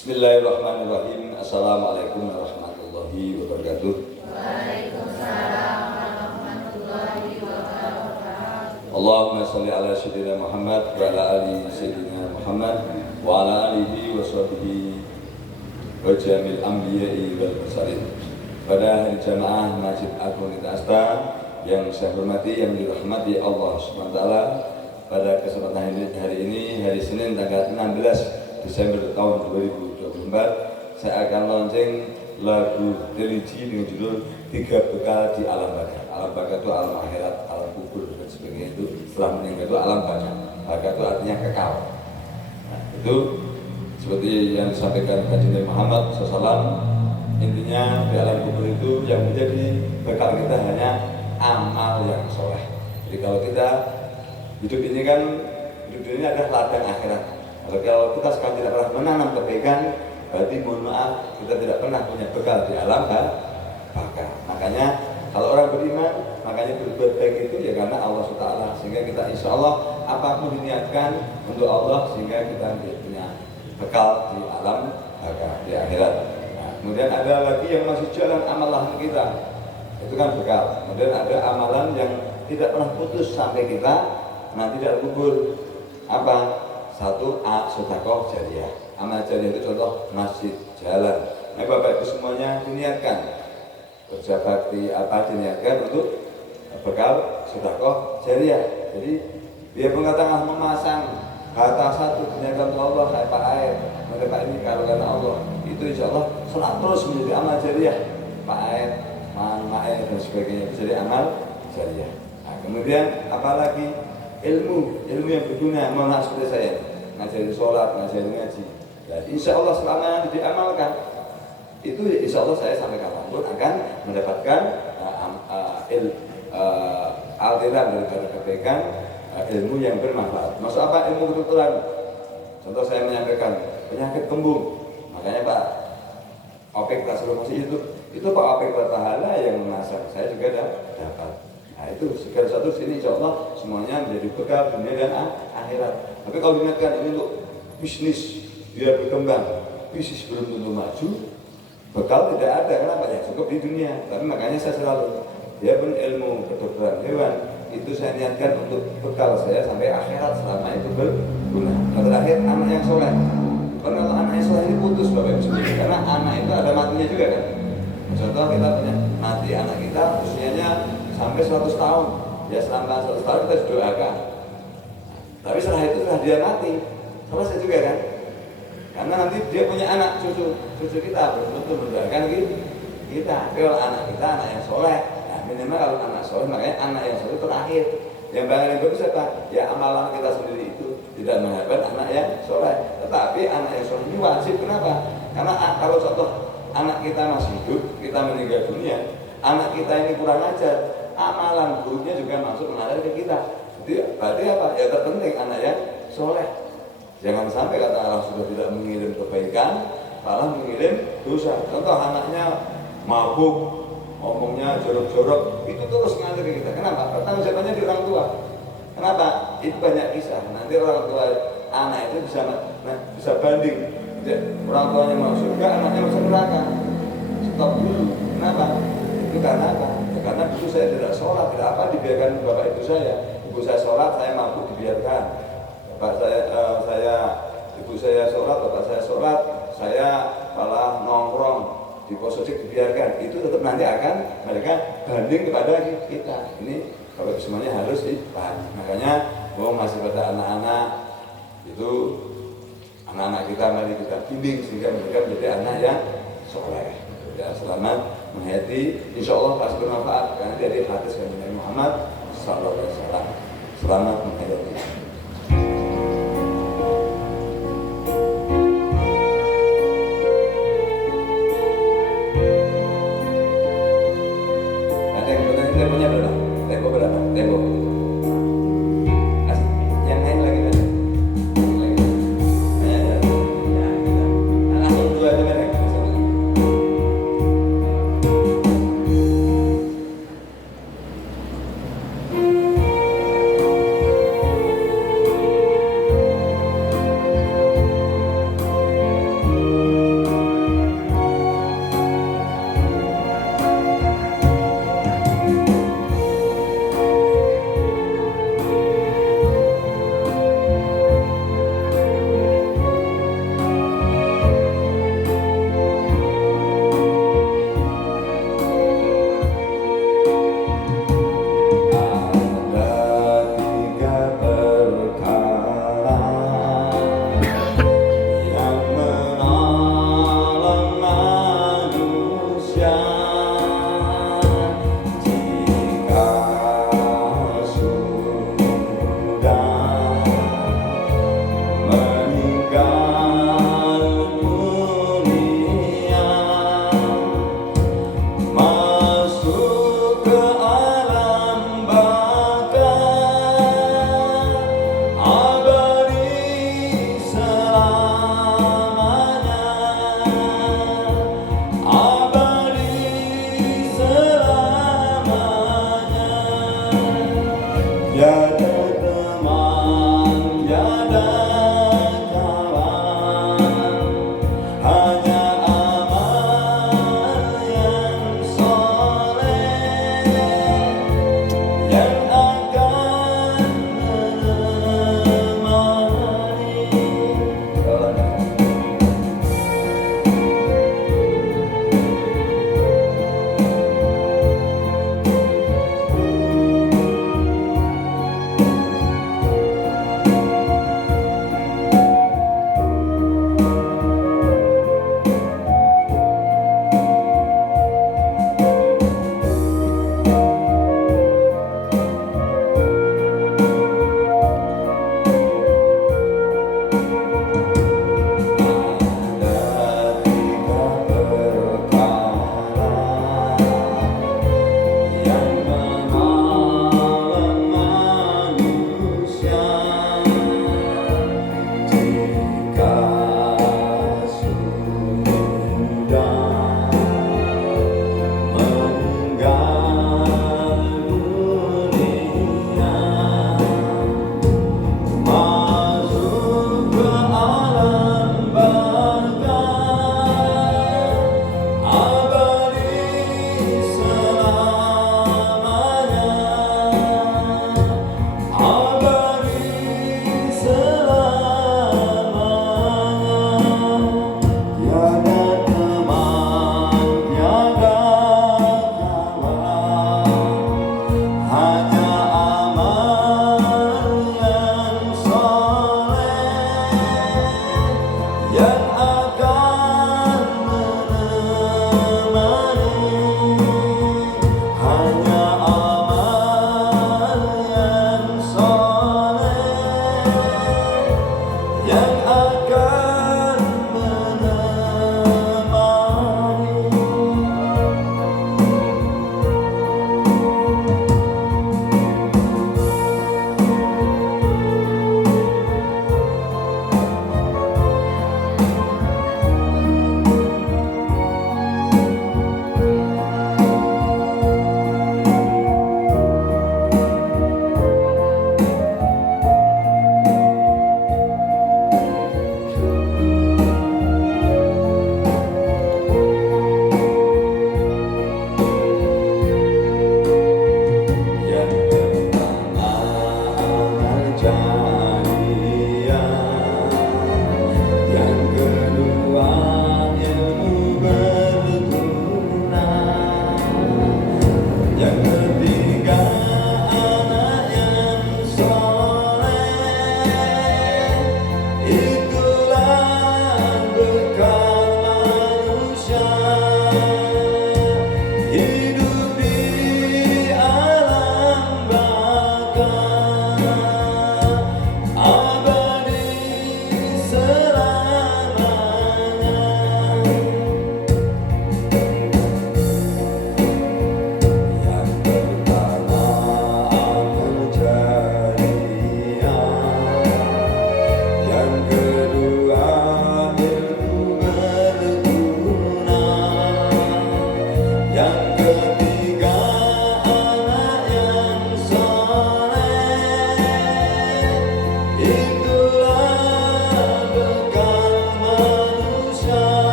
Bismillahirrahmanirrahim. Assalamualaikum warahmatullahi wabarakatuh. Waalaikumsalam warahmatullahi wabarakatuh. Allahumma sholli ala sayyidina Muhammad wa ala ali sayyidina Muhammad wa ala alihi wa sahbihi wa jamil anbiya'i wal mursalin. Pada hari jamaah Masjid Agung Nita yang saya hormati, yang dirahmati Allah SWT, pada kesempatan hari ini, hari Senin tanggal 16 Desember tahun 2024, saya akan launching lagu religi dengan judul Tiga Bekal di Alam Baka. Alam baka itu alam akhirat, alam kubur dan sebagainya. Itu setelah meninggal itu alam baka. Baka itu artinya kekal. Nah, itu seperti yang disampaikan Nabi Muhammad SAW, intinya di alam kubur itu yang menjadi bekal kita hanya amal yang soleh. Jadi kalau kita hidup ini kan, hidup ini adalah ladang akhirat. Kalau kita sekarang tidak pernah menanam kebaikan, berarti mohon maaf, kita tidak pernah punya bekal di alam baka. Makanya kalau orang beriman, makanya berbuat baik itu ya karena Allah SWT, sehingga kita insya Allah apapun diniatkan untuk Allah, sehingga kita punya bekal di alam baka, di akhirat. Nah, kemudian ada lagi yang masih jalan amalan kita, itu kan bekal. Kemudian ada amalan yang tidak pernah putus sampai kita nanti dalam kubur. Apa? Satu, sedekah jariah. Amal jariah itu contoh masjid, jalan. Nah, Bapak Ibu semuanya diniatkan kerja bakti apa diniatkan untuk bekal sedekah jariah. Jadi dia mengatakan memasang bata satu diniatkan untuk Allah, kayak Pak Air, mereka ini kalau karena Allah itu insya Allah selalu terus menjadi amal jariah. Pak Air, Ma'air dan sebagainya bisa jadi amal jariah. Nah, kemudian apalagi ilmu yang berguna, mana seperti saya ngajarin sholat, ngajarin ngaji. Dan insya Allah selama yang diamalkan itu insya Allah saya sampai kapanpun akan mendapatkan aliran daripada kebaikan, ilmu yang bermanfaat. Maksud apa ilmu kedokteran? Contoh saya menyampaikan penyakit kembung, makanya Pak Opek transformasi itu Pak Opek Bertahala yang memasang, saya juga dapat. Nah itu segala satu sini insya Allah semuanya menjadi bekal dunia dan akhirat. Tapi kalau diniatkan ini untuk bisnis biar berkembang, bisnis belum tentu maju, bekal tidak ada. Kenapa? Ya cukup di dunia. Tapi makanya saya selalu, dia pun ilmu kedokteran hewan itu saya niatkan untuk bekal saya sampai akhirat selama itu berguna. Nah, terakhir anak yang soleh. Karena kalau anak yang soleh ini putus Bapak Ibu, karena anak itu ada matinya juga kan. Contoh kita punya mati anak kita usianya sampai 100 tahun, ya selama 100 tahun kita doakan. Tapi setelah itu setelah dia mati, selesai juga kan? Karena nanti dia punya anak cucu kita betul-betul mendoakan kita. Kalau anak kita anak yang soleh, nah minimal kalau anak soleh, makanya anak yang soleh terakhir. Yang paling bagus apa? Ya amalan kita sendiri itu tidak mengharapkan anak yang soleh, tetapi anak yang soleh ini wajib. Kenapa? Karena kalau contoh anak kita masih hidup, kita meninggal dunia, anak kita ini kurang ajar, amalan buruknya juga masuk mengalir ke kita. Jadi berarti apa? Ya terpenting anak yang soleh. Jangan sampai kata Allah sudah tidak mengirim kebaikan, malah mengirim dosa. Contoh anaknya mabuk, ngomongnya jorok-jorok, itu terus ngalir ke kita. Kenapa? Pertanggung jawabannya di orang tua. Kenapa? Itu banyak kisah. Nanti orang tua anak itu bisa banding. Jadi, orang tuanya mau surga, anaknya masuk neraka. Stop dulu. Kenapa? Itu karena apa? Ya, karena dulu saya tidak sholat, tidak apa dibiarkan bapak ibu saya. Ibu saya sholat, saya mampu dibiarkan. Bapak ibu saya sholat, bapak saya sholat, saya malah nongkrong di posisi dibiarkan. Itu tetap nanti akan mereka banding kepada kita. Ini bapak ibu semuanya harus dipahami. Makanya mau masih pada anak-anak itu, anak-anak kita mari kita bimbing sehingga mereka menjadi anak yang soleh. Ya, selamat menghayati, insya Allah pasti bermanfaat karena dari hadis Nabi Muhammad SAW. Selamat menghayati. Ada yang benar temponya berapa? Tempo berapa? Tempo. Yang lain lagi kan? Langsung dua aja kan?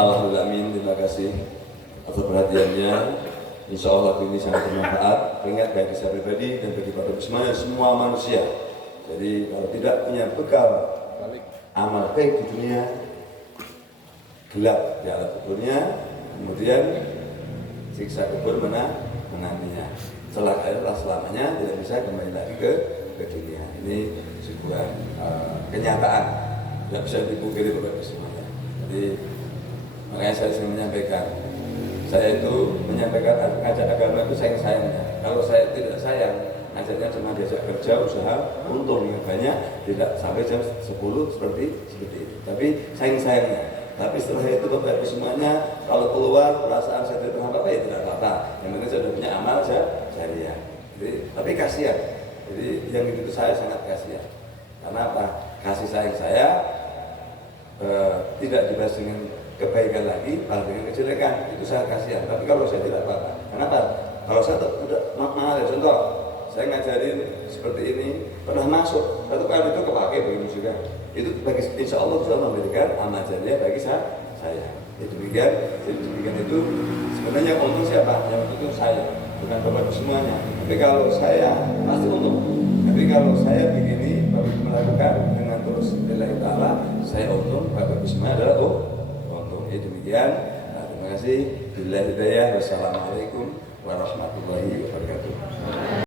Alhamdulillah, amin. Terima kasih atas perhatiannya. Insya Allah ini sangat bermanfaat. Ingat bagi saya pribadi dan bagi Bapak Ibu semuanya, semua manusia. Jadi kalau tidak punya bekal amal baik di dunia, gelap di alam kuburnya, kemudian siksa kubur menantinya. Setelah selamanya tidak bisa kembali lagi ke dunia. Ini sebuah kenyataan, tidak bisa dipungkiri Bapak Ibu semuanya. Jadi makanya saya sering menyampaikan, saya itu menyampaikan ngajak agama itu sayang-sayangnya. Kalau saya tidak sayang, ngajaknya cuma diajak kerja, usaha, untung yang banyak, tidak sampai jam 10 seperti itu. Tapi sayang-sayangnya. Tapi setelah itu Bapak Ibu semuanya, kalau keluar perasaan saya tidak apa-apa, ya tidak apa-apa. Yang penting saya sudah punya amal jariah. Jadi, tapi kasihan. Jadi yang itu saya sangat kasihan. Karena apa? Kasih sayang saya tidak dibalas dengan kebaikan lagi, malah dengan kejelekan. Itu saya kasihan. Tapi kalau saya tidak apa-apa. Kenapa? Kalau saya tidak mahal ya, contoh, saya ngajarin seperti ini, pernah masuk, satu kali itu kepake begitu juga. Itu bagi insya Allah bisa memberikan amal jariah bagi saya. Itu demikian itu sebenarnya untung siapa? Yang untung itu saya, bukan Bapak Ibu semuanya. Tapi kalau saya pasti untung. Tapi kalau saya begini, Bapak Ibu melakukan dengan terus lillahi ta'ala, saya untung, Bapak Ibu semuanya adalah untung. Itu demikian. Terima kasih. Billahi hidayah. Wassalamualaikum warahmatullahi wabarakatuh.